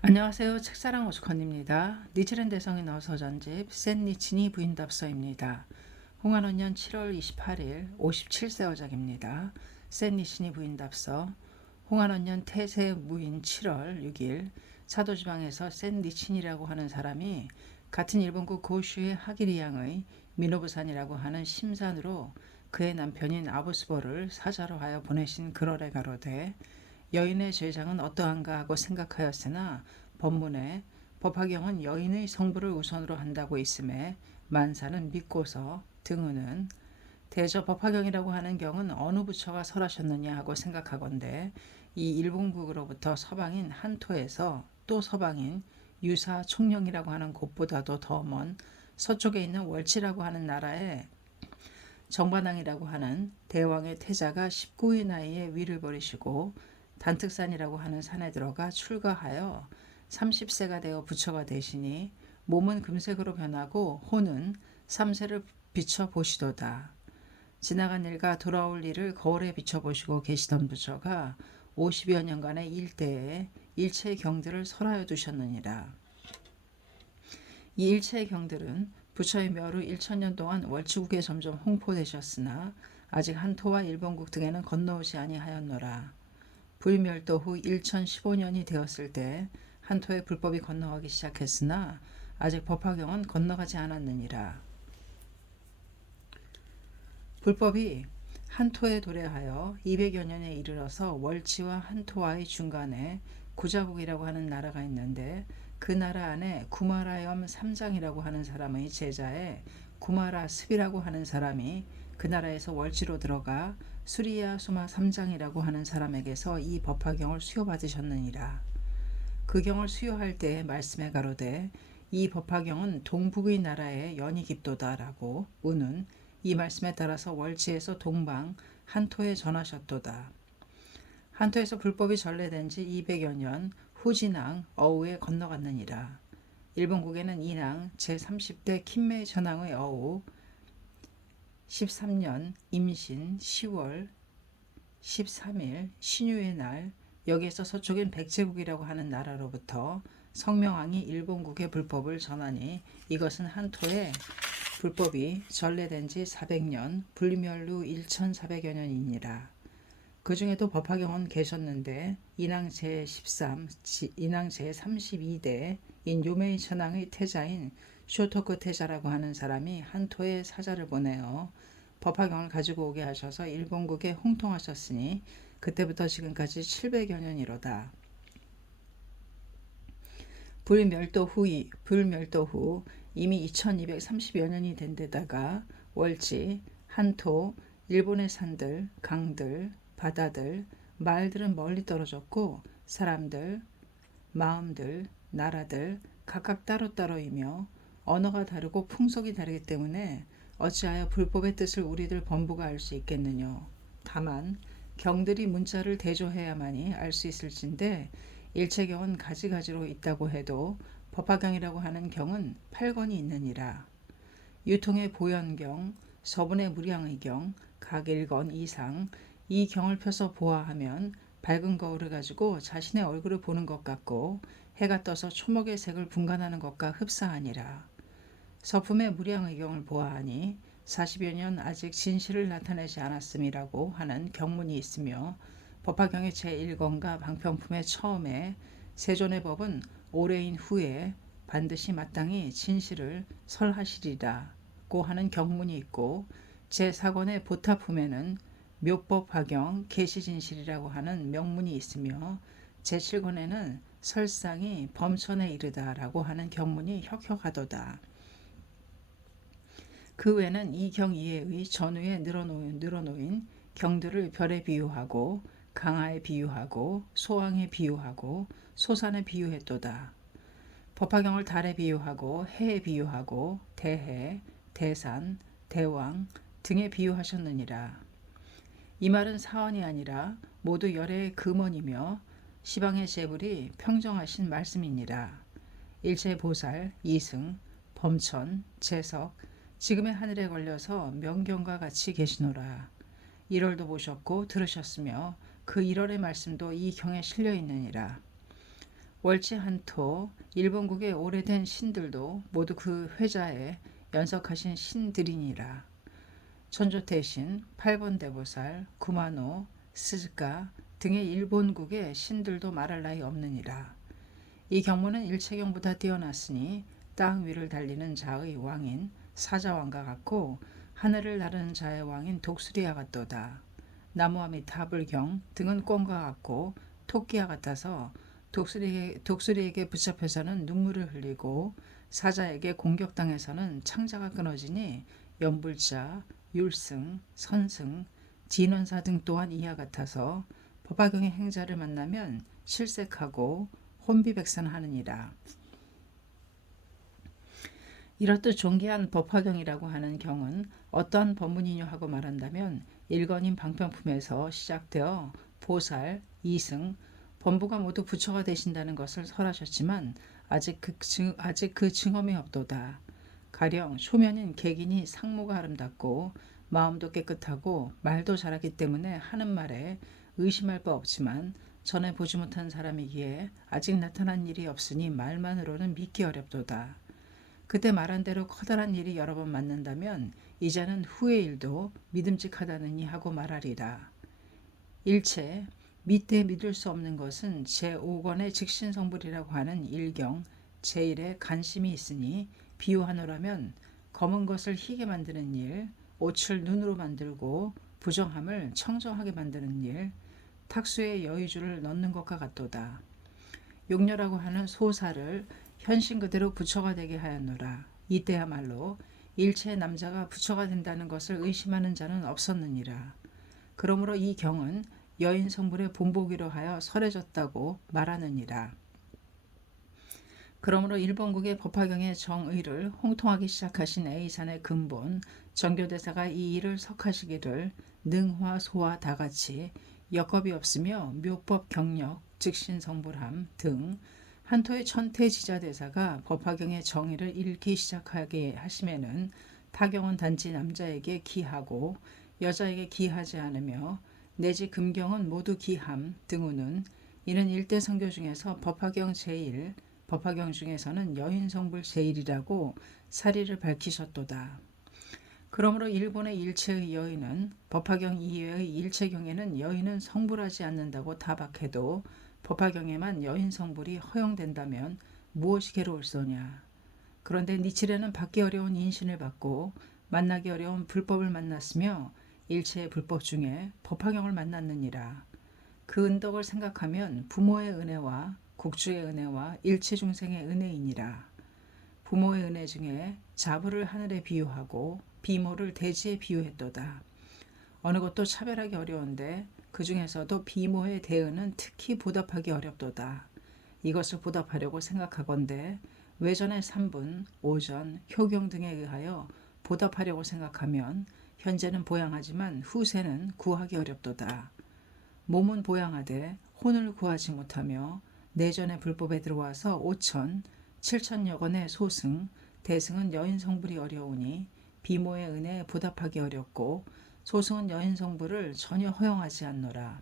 안녕하세요. 책사랑 오죽헌입니다. 니치렌 대성이 넣어서 전집 센 니친이 부인답서입니다. 홍한원년 7월 28일 57세 어작입니다. 센 니친이 부인답서 홍한원년 태세 무인 7월 6일 사도지방에서 센 니친이라고 하는 사람이 같은 일본국 고슈의 하기리양의 미노부산이라고 하는 심산으로 그의 남편인 아부스보를 사자로 하여 보내신 그럴에 가로되 여인의 죄장은 어떠한가 하고 생각하였으나 법문에 법화경은 여인의 성부를 우선으로 한다고 있음에 만사는 믿고서 등은은 대저 법화경이라고 하는 경은 어느 부처가 설하셨느냐 하고 생각하건대 이 일본국으로부터 서방인 한토에서 또 서방인 유사 총령이라고 하는 곳보다도 더 먼 서쪽에 있는 월치라고 하는 나라에 정반왕이라고 하는 대왕의 태자가 19의 나이에 위를 버리시고 단특산이라고 하는 산에 들어가 출가하여 30세가 되어 부처가 되시니 몸은 금색으로 변하고 호는 삼세를 비춰보시도다. 지나간 일과 돌아올 일을 거울에 비춰보시고 계시던 부처가 50여 년간의 일대에 일체의 경들을 설하여 두셨느니라. 이 일체의 경들은 부처의 멸후 1000년 동안 월치국에 점점 홍포되셨으나 아직 한토와 일본국 등에는 건너오지 아니하였노라. 불멸도 후 1015년이 되었을 때 한토의 불법이 건너가기 시작했으나 아직 법화경은 건너가지 않았느니라. 불법이 한토에 도래하여 200여 년에 이르러서 월치와 한토와의 중간에 구자국이라고 하는 나라가 있는데 그 나라 안에 구마라염 삼장이라고 하는 사람의 제자에 구마라습이라고 하는 사람이 그 나라에서 월지로 들어가 수리야 수마 삼장이라고 하는 사람에게서 이 법화경을 수여받으셨느니라. 그 경을 수여할 때에 말씀에 가로되 이 법화경은 동북의 나라에 연이 깊도다라고 우는 이 말씀에 따라서 월지에서 동방 한토에 전하셨도다. 한토에서 불법이 전래된 지 200여 년 후진왕 어우에 건너갔느니라. 일본국에는 이낭 제30대 킴메이 전왕의 어우 13년 임신 10월 13일 신유의 날 여기에서 서쪽인 백제국이라고 하는 나라로부터 성명왕이 일본국의 불법을 전하니 이것은 한토에 불법이 전래된 지 400년 불멸루 1400여 년이니라. 그 중에도 법화경은 계셨는데 인왕 제13, 인왕 제32대 인 요메이 천왕의 태자인 쇼토크 태자라고 하는 사람이 한토에 사자를 보내어 법화경을 가지고 오게 하셔서 일본국에 홍통하셨으니 그때부터 지금까지 700여 년이로다. 불멸도 후 이미 2230여 년이 된 데다가 월지, 한토, 일본의 산들, 강들, 바다들, 마을들은 멀리 떨어졌고 사람들, 마음들, 나라들 각각 따로따로이며 언어가 다르고 풍속이 다르기 때문에 어찌하여 불법의 뜻을 우리들 범부가 알 수 있겠느뇨. 다만 경들이 문자를 대조해야만이 알 수 있을진데 일체경은 가지가지로 있다고 해도 법화경이라고 하는 경은 8권이 있느니라. 유통의 보현경, 서분의 무량의경, 각 1권 이상 이 경을 펴서 보아하면 밝은 거울을 가지고 자신의 얼굴을 보는 것 같고 해가 떠서 초목의 색을 분간하는 것과 흡사하니라. 서품의 무량의경을 보아하니 40여 년 아직 진실을 나타내지 않았음이라고 하는 경문이 있으며 법화경의 제1권과 방평품의 처음에 세존의 법은 오래인 후에 반드시 마땅히 진실을 설하시리라고 하는 경문이 있고 제4권의 보타품에는 묘법화경 계시진실이라고 하는 명문이 있으며 제7권에는 설상이 범천에 이르다라고 하는 경문이 혁혁하도다. 그 외에는 이 경 이외의 전후에 늘어놓인 경들을 별에 비유하고 강하에 비유하고 소왕에 비유하고 소산에 비유했도다. 법화경을 달에 비유하고 해에 비유하고 대해, 대산, 대왕 등에 비유하셨느니라. 이 말은 사언이 아니라 모두 열의 금언이며 시방의 제불이 평정하신 말씀이니라. 일체보살, 이승, 범천, 재석, 지금의 하늘에 걸려서 명경과 같이 계시노라. 1월도 보셨고 들으셨으며 그 1월의 말씀도 이 경에 실려 있느니라. 월지 한토 일본국의 오래된 신들도 모두 그 회자에 연석하신 신들이니라. 천조대신, 팔본대보살, 구마노, 스즈카 등의 일본국의 신들도 말할 나위 없느니라. 이 경문은 일체경보다 뛰어났으니 땅 위를 달리는 자의 왕인 사자왕과 같고 하늘을 나르는 자의 왕인 독수리와 같도다. 나무아미타불경 등은 꿩과 같고 토끼와 같아서 독수리에게 붙잡혀서는 눈물을 흘리고 사자에게 공격당해서는 창자가 끊어지니 연불자, 율승, 선승, 진원사 등 또한 이와 같아서 법화경의 행자를 만나면 실색하고 혼비백산하느니라. 이렇듯 존귀한 법화경이라고 하는 경은 어떠한 법문이뇨 하고 말한다면 일건인 방편품에서 시작되어 보살, 이승, 범부가 모두 부처가 되신다는 것을 설하셨지만 아직 그 증험이 없도다. 가령 초면인 객인이 상모가 아름답고 마음도 깨끗하고 말도 잘하기 때문에 하는 말에 의심할 바 없지만 전에 보지 못한 사람이기에 아직 나타난 일이 없으니 말만으로는 믿기 어렵도다. 그때 말한 대로 커다란 일이 여러 번 맞는다면 이제는 후의 일도 믿음직하다느니 하고 말하리라. 일체 믿되 믿을 수 없는 것은 제5권의 직신성불이라고 하는 일경 제1에 간심이 있으니 비유하노라면 검은 것을 희게 만드는 일, 옷을 눈으로 만들고 부정함을 청정하게 만드는 일, 탁수에 여의주를 넣는 것과 같도다. 용녀라고 하는 소사를 현신 그대로 부처가 되게 하였노라. 이때야말로 일체의 남자가 부처가 된다는 것을 의심하는 자는 없었느니라. 그러므로 이 경은 여인 성불의 본보기로 하여 설해졌다고 말하느니라. 그러므로 일본국의 법화경의 정의를 홍통하기 시작하신 A산의 근본 정교대사가 이 일을 석하시기를 능화 소화 다같이 역겁이 없으며 묘법 경력 즉신성불함 등 한토의 천태지자대사가 법화경의 정의를 읽기 시작하게 하심에는 타경은 단지 남자에게 기하고 여자에게 기하지 않으며 내지 금경은 모두 기함 등우는 이는 일대 선교 중에서 법화경 제1, 법화경 중에서는 여인성불 제1이라고 사리를 밝히셨도다. 그러므로 일본의 일체의 여인은 법화경 이외의 일체경에는 여인은 성불하지 않는다고 타박해도 법화경에만 여인 성불이 허용된다면 무엇이 괴로울소냐. 그런데 니칠에는 받기 어려운 인신을 받고 만나기 어려운 불법을 만났으며 일체의 불법 중에 법화경을 만났느니라. 그 은덕을 생각하면 부모의 은혜와 국주의 은혜와 일체 중생의 은혜이니라. 부모의 은혜 중에 자부를 하늘에 비유하고 비모를 대지에 비유했도다. 어느 것도 차별하기 어려운데 그 중에서도 비모의 대은은 특히 보답하기 어렵도다. 이것을 보답하려고 생각하건대 외전의 3분, 오전, 효경 등에 의하여 보답하려고 생각하면 현재는 보양하지만 후세는 구하기 어렵도다. 몸은 보양하되 혼을 구하지 못하며 내전의 불법에 들어와서 5천, 7천여 건의 소승, 대승은 여인 성불이 어려우니 비모의 은혜에 보답하기 어렵고 소승은 여인 성불을 전혀 허용하지 않노라.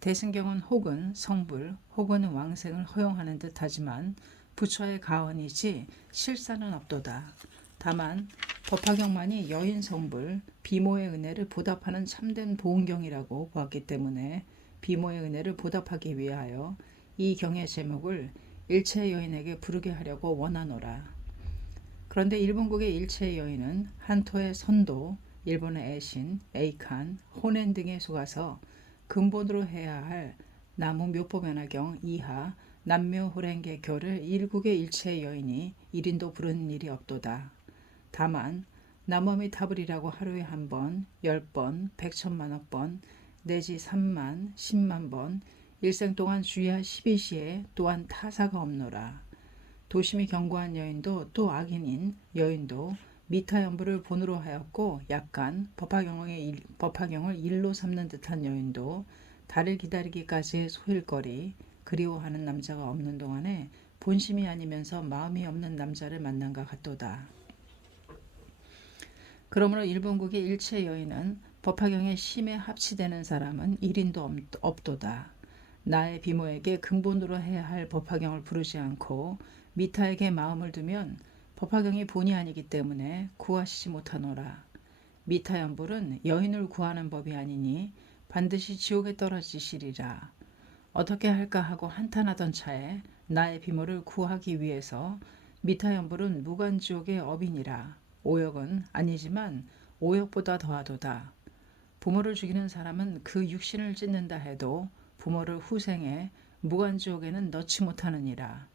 대승경은 혹은 성불 혹은 왕생을 허용하는 듯하지만 부처의 가언이지 실사는 없도다. 다만 법화경만이 여인 성불, 비모의 은혜를 보답하는 참된 보은경이라고 보았기 때문에 비모의 은혜를 보답하기 위하여 이 경의 제목을 일체 여인에게 부르게 하려고 원하노라. 그런데 일본국의 일체 여인은 한토의 선도, 일본의 애신, 에이칸, 호넨 등에 속아서 근본으로 해야 할 나무 묘법연화경 이하 남묘호랭개교를 일국의 일체 여인이 1인도 부르는 일이 없도다. 다만 나무아미타불이라고 하루에 한 번, 10번, 100천만억 번, 내지 3만, 10만 번, 일생 동안 주야 12시에 또한 타사가 없노라. 도심이 견고한 여인도 또 악인인 여인도 미타연부를 본으로 하였고 약간 법화경을 일로 삼는 듯한 여인도 달을 기다리기까지의 소일거리 그리워하는 남자가 없는 동안에 본심이 아니면서 마음이 없는 남자를 만난가 같도다. 그러므로 일본국의 일체 여인은 법화경의 심에 합치되는 사람은 1인도 없도다. 나의 비모에게 근본으로 해야 할 법화경을 부르지 않고 미타에게 마음을 두면 법화경이 본의 아니기 때문에 구하시지 못하노라. 미타 연불은 여인을 구하는 법이 아니니 반드시 지옥에 떨어지시리라. 어떻게 할까 하고 한탄하던 차에 나의 비모를 구하기 위해서 미타 연불은 무간지옥의 업이니라. 오역은 아니지만 오역보다 더하도다. 부모를 죽이는 사람은 그 육신을 찢는다 해도 부모를 후생에 무간지옥에는 넣지 못하느니라.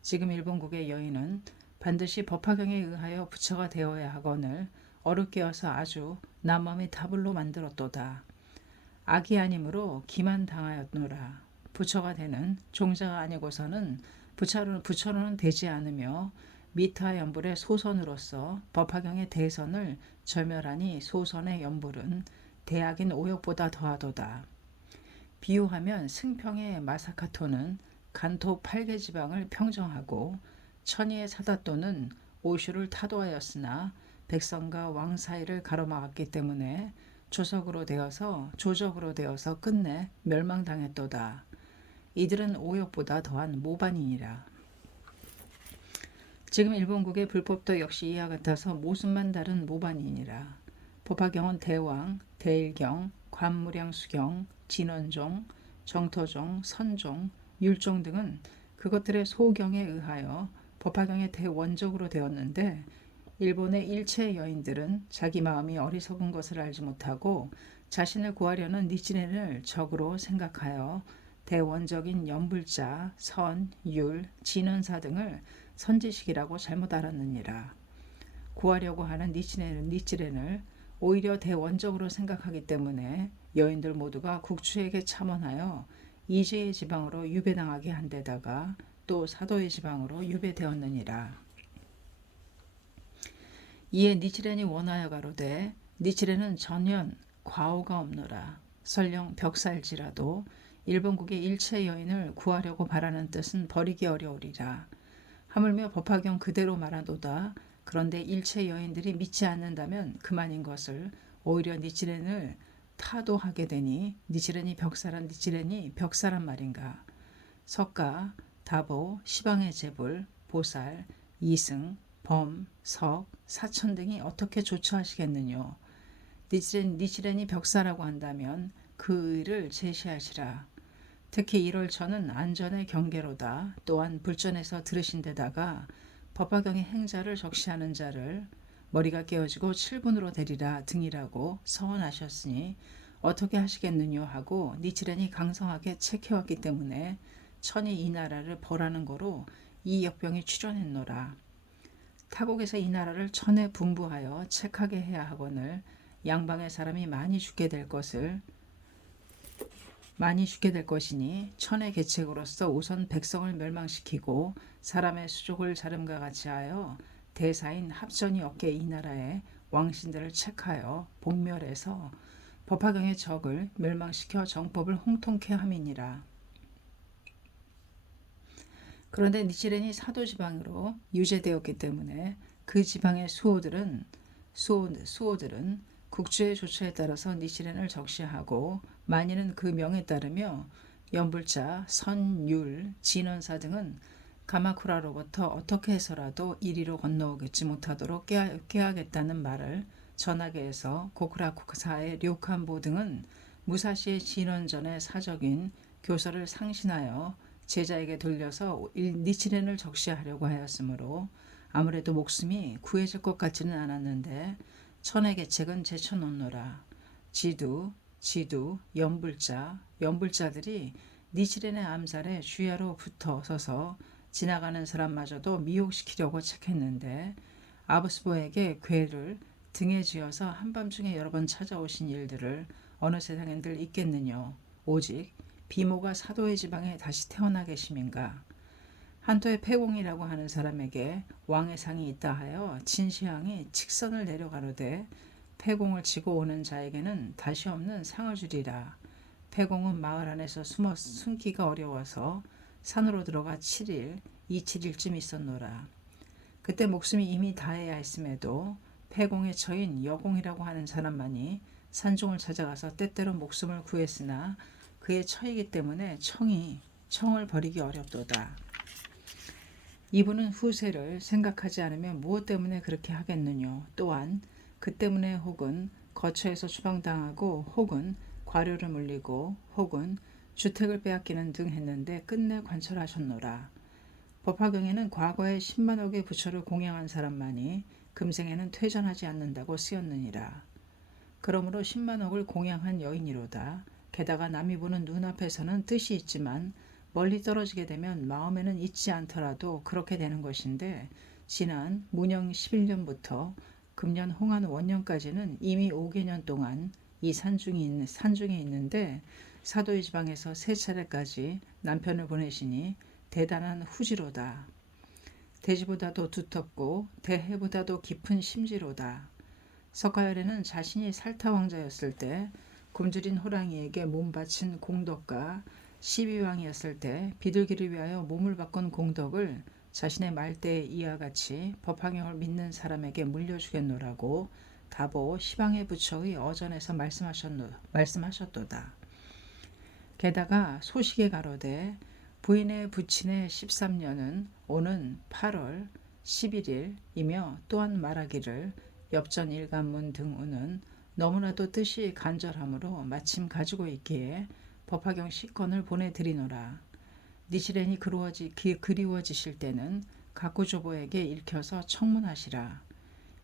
지금 일본국의 여인은 반드시 법화경에 의하여 부처가 되어야 하거늘 어렵게 어서 아주 남음이 다불로 만들었도다. 악이 아니므로 기만 당하였노라. 부처가 되는 종자가 아니고서는 부처로는 되지 않으며 미타 연불의 소선으로서 법화경의 대선을 절멸하니 소선의 연불은 대악인 오역보다 더하도다. 비유하면 승평의 마사카토는 간토 8개 지방을 평정하고 천의의 사다토는 오슈를 타도하였으나 백성과 왕 사이를 가로막았기 때문에 조적으로 되어서 끝내 멸망당했도다. 이들은 오역보다 더한 모반이니라. 지금 일본국의 불법도 역시 이와 같아서 모습만 다른 모반이니라. 법화경은 대왕, 대일경, 관무량수경, 진원종, 정토종, 선종, 율종 등은 그것들의 소경에 의하여 법화경의 대원적으로 되었는데 일본의 일체 여인들은 자기 마음이 어리석은 것을 알지 못하고 자신을 구하려는 니치렌을 적으로 생각하여 대원적인 연불자, 선, 율, 진원사 등을 선지식이라고 잘못 알았느니라. 구하려고 하는 니치렌을 오히려 대원적으로 생각하기 때문에 여인들 모두가 국주에게 참원하여 이제의 지방으로 유배당하게 한 데다가 또 사도의 지방으로 유배되었느니라. 이에 니치렌이 원하여 가로되 니치렌은 전혀 과오가 없노라. 설령 벽살지라도 일본국의 일체 여인을 구하려고 바라는 뜻은 버리기 어려우리라. 하물며 법화경 그대로 말하도다. 그런데 일체 여인들이 믿지 않는다면 그만인 것을 오히려 니치렌을 타도하게 되니 니치렌이 벽사란 말인가. 석가, 다보, 시방의 재불, 보살, 이승, 범, 석, 사천 등이 어떻게 조처하시겠느뇨. 니치렌이 벽사라고 한다면 그 의를 제시하시라. 특히 1월천은 안전의 경계로다. 또한 불전에서 들으신 데다가 법화경의 행자를 적시하는 자를 머리가 깨어지고 7분으로 되리라 등이라고 서원하셨으니 어떻게 하시겠느뇨 하고 니치렌이 강성하게 책해왔기 때문에 천이 이 나라를 벌하는 거로 이 역병이 출현했노라. 타국에서 이 나라를 천에 분부하여 책하게 해야 하거늘 양방의 사람이 많이 죽게 될 것이니 천의 계책으로서 우선 백성을 멸망시키고 사람의 수족을 자름과 같이 하여 대사인 합전이 없게 이 나라의 왕신들을 책하여 복멸해서 법화경의 적을 멸망시켜 정법을 홍통케 함이니라. 그런데 니치렌이 사도지방으로 유제되었기 때문에 그 지방의 수호들은 국주의 조처에 따라서 니치렌을 적시하고 만일은 그 명에 따르며 연불자, 선율, 진원사 등은 가마쿠라로부터 어떻게 해서라도 이리로 건너오겠지 못하도록 꾀하겠다는 말을 전하게 해서 고쿠라쿠사의 료칸보 등은 무사시의 진원전의 사적인 교서를 상신하여 제자에게 돌려서 니치렌을 적시하려고 하였으므로 아무래도 목숨이 구해질 것 같지는 않았는데 천의 계책은 제쳐놓노라. 지두, 연불자들이 니치렌의 암살에 주야로 붙어 서서 지나가는 사람마저도 미혹시키려고 책했는데 아부스보에게 괴를 등에 쥐어서 한밤중에 여러 번 찾아오신 일들을 어느 세상엔들 있겠느뇨. 오직 비모가 사도의 지방에 다시 태어나 계심인가. 한토의 폐공이라고 하는 사람에게 왕의 상이 있다 하여 진시황이 칙선을 내려가로되 폐공을 지고 오는 자에게는 다시 없는 상을 주리라. 폐공은 마을 안에서 숨기가 어려워서 산으로 들어가 7일, 27일쯤 있었노라. 그때 목숨이 이미 다해야 했음에도 폐공의 처인 여공이라고 하는 사람만이 산중을 찾아가서 때때로 목숨을 구했으나 그의 처이기 때문에 청을 버리기 어렵도다. 이분은 후세를 생각하지 않으면 무엇 때문에 그렇게 하겠느뇨. 또한 그 때문에 혹은 거처에서 추방당하고 혹은 과료를 물리고 혹은 주택을 빼앗기는 등 했는데 끝내 관철하셨노라. 법화경에는 과거에 10만억의 부처를 공양한 사람만이 금생에는 퇴전하지 않는다고 쓰였느니라. 그러므로 10만억을 공양한 여인이로다. 게다가 남이 보는 눈앞에서는 뜻이 있지만 멀리 떨어지게 되면 마음에는 있지 않더라도 그렇게 되는 것인데, 지난 문영 11년부터 금년 홍한 원년까지는 이미 5개년 동안 이 산중에 있는데 사도의 지방에서 3차례까지 남편을 보내시니 대단한 후지로다. 대지보다도 두텁고 대해보다도 깊은 심지로다. 석가열에는 자신이 살타 왕자였을 때 굶주린 호랑이에게 몸 바친 공덕과 시비왕이었을 때 비둘기를 위하여 몸을 바꾼 공덕을 자신의 말대에 이와 같이 법화경을 믿는 사람에게 물려주겠노라고 다보 시방의 부처의 어전에서 말씀하셨도다. 게다가 소식에 가로되 부인의 부친의 13년은 오는 8월 11일이며 또한 말하기를 엽전 일간문 등우는 너무나도 뜻이 간절하므로 마침 가지고 있기에 법화경 시건을 보내드리노라. 니시렌이 그리워지실 때는 가꾸조보에게 읽혀서 청문하시라.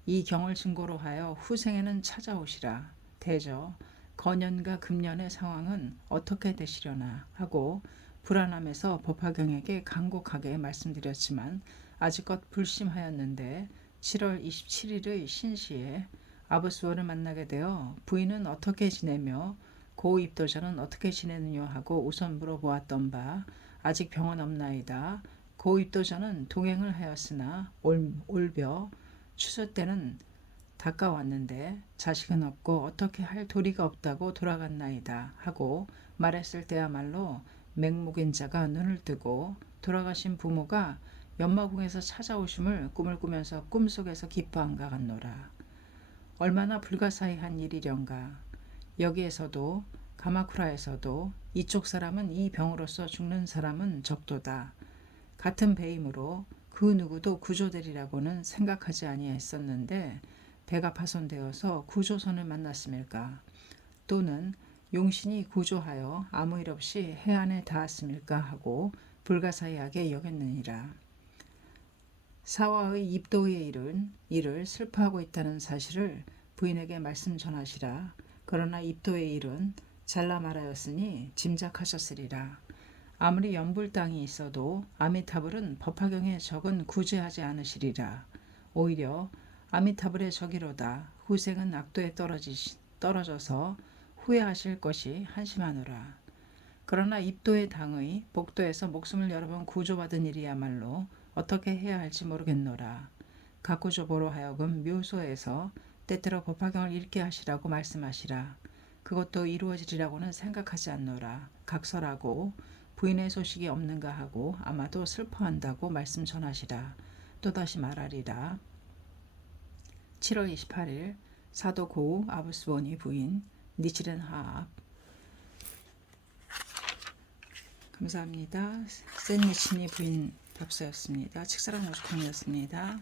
이 경을 증거로 하여 후생에는 찾아오시라. 대저 건년과 금년의 상황은 어떻게 되시려나 하고 불안함에서 법화경에게 간곡하게 말씀드렸지만 아직껏 불심하였는데 7월 27일의 신시에 아부스월을 만나게 되어 부인은 어떻게 지내며 고 입도자는 어떻게 지내느냐 하고 우선 물어보았던 바 아직 병은 없나이다. 고 입도자는 동행을 하였으나 올벼 추수 때는 닦아왔는데 자식은 없고 어떻게 할 도리가 없다고 돌아갔나이다 하고 말했을 때야말로 맹목인 자가 눈을 뜨고 돌아가신 부모가 연마궁에서 찾아오심을 꿈을 꾸면서 꿈속에서 기뻐한 가 같노라. 얼마나 불가사의한 일이련가. 여기에서도 가마쿠라에서도 이쪽 사람은 이 병으로서 죽는 사람은 적도다. 같은 배임으로 그 누구도 구조되리라고는 생각하지 아니했었는데 배가 파손되어서 구조선을 만났음일까? 또는 용신이 구조하여 아무 일 없이 해안에 닿았음일까 하고 불가사의하게 여겼느니라. 사화의 입도의 일을 슬퍼하고 있다는 사실을 부인에게 말씀 전하시라. 그러나 입도의 일은 잘라 말하였으니 짐작하셨으리라. 아무리 연불 땅이 있어도 아미타불은 법화경에 적은 구제하지 않으시리라. 오히려 아미타불의 적이로다. 후생은 악도에 떨어져서 후회하실 것이 한심하노라. 그러나 입도의 당의 복도에서 목숨을 여러 번 구조받은 일이야말로 어떻게 해야 할지 모르겠노라. 가꾸조보로 하여금 묘소에서 때때로 법화경을 읽게 하시라고 말씀하시라. 그것도 이루어지리라고는 생각하지 않노라. 각설하고 부인의 소식이 없는가 하고 아마도 슬퍼한다고 말씀 전하시라. 또다시 말하리라. 7월 28일 사도 고 아부스원이 부인 니치렌 하압. 감사합니다. 센니치니 부인 답서였습니다. 칙사랑 오죽함이었습니다.